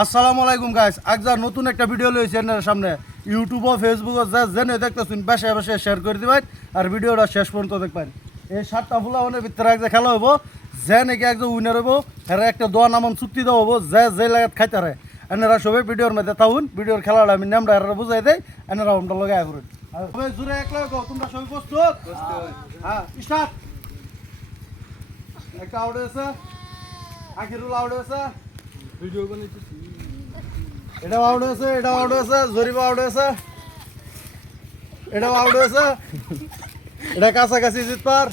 আসসালামু আলাইকুম গাইস, আজকে নতুন একটা ভিডিও লইছি আপনাদের সামনে। ইউটিউব ও ফেসবুক যা জেনে দেখতেছেন বেশি বেশি শেয়ার করে দিবেন আর ভিডিওটা শেষ পর্যন্ত দেখবেন। এই 7টা ফুলাওয়ানের ভিতরে এক খেলা হইব, যে নাকি একজন উইনার হইব এর একটা দোয়া নামান চুক্তি দেওয়া হবো, যে লাগাত খাইতে পারে। এনারা সবাই ভিডিওর মধ্যে থাকুন, ভিডিওর খেলাটা আমি নামটা এরা বুঝাই দেয়, এনারা আমরা লগাই করুন। সবাই জুড়ে এক লাগাও, তোমরা সবাই প্রস্তুত? হ্যাঁ, স্টার্ট। একটা আউট হয়েছে, আখিরুল আউট হয়েছে, ভিডিও বানাইতেছি। এটাও আউট হয়েছে, এটাও আউট হয়েছে, জরিবা আউট হয়েছে, এটাও আউট হয়েছে, এটা কাছাকাছি জিতবার।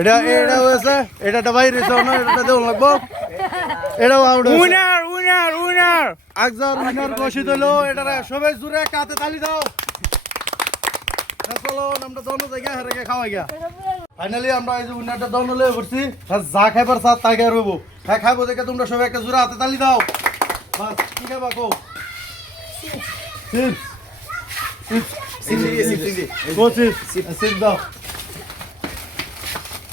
এটা হয়েছে, এটা বাইরে এটা দেওয়া লাগবো। এটাও আউট হয়েছে। উইনার উইনার উইনার একজন উইনার ঘোষিত হলো। এটা সবাই জুড়ে কাতে তালি দাও। চলো আমরা দোনো জায়গা হেরে খাওয়া গিয়া। ফাইনালি আমরা এই যে উইনারটা দোনো লয়ে পড়ছি। যা খাইবার সাথ তাই খাই রইব। হ্যাঁ খাইবো দেখে তোমরা সবাই একটা জোরে হাতে তালি দাও। বাস কি খাইবা কো? চিপস। চিপস দাও।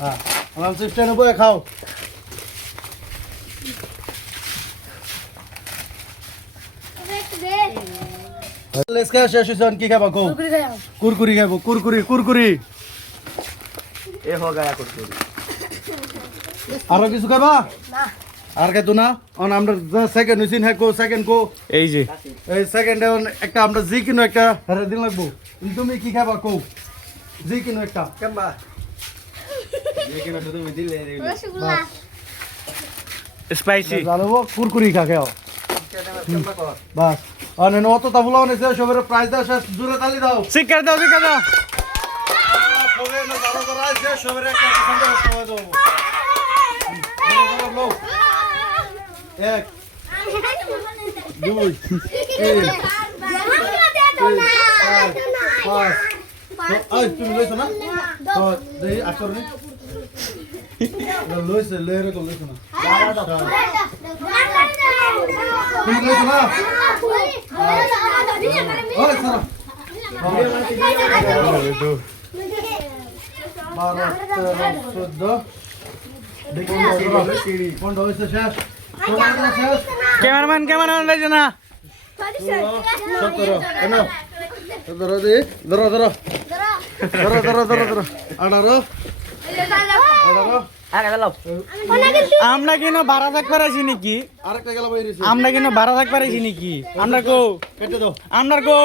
হ্যাঁ আমার চিপসটা নেবো, খাও। শেষ হয়েছে, কি খাবা কো? কুরকুরি খাইবো, কুরকুরি। আরো কিছু খাবা? আর খাইতো না? আমরা সেকেন্ড হয়েছি, হ্যাঁ কো সেকেন্ড কো? এই যে এই সেকেন্ডে একটা আমরা জি কিনো একটা হেরে দিন লাগবো। তুমি কি খাবা কো? জি কিনো একটা কেমবা? স্পাইসি জানো কুরকুরি খা খাও বাস। অনেক অত তাবুলা অনেছে সবের প্রাইজ দাও, শেষ জোরে তালি দাও। শিকার দাও শিকার দাও সবে না যারা যারা আছে সবের একটা সঙ্গে সময় দাও। এক দুই তিন পাঁচ। তুমি লইছো না? দেখি আটশো লইছে লইরে তো লইছো না? তুমি লইছো না? ওই সারা 12 13 14 শেষ। ক্যামেরাম্যান রয়েছে না আমরা কেন ভাড়া থাকতে পারছি নাকি? আরেকটা গেল বাইরে আমরা কেন ভাড়া থাকতে পারছি নাকি? আমরা কো কেটে দাও। আমরা কো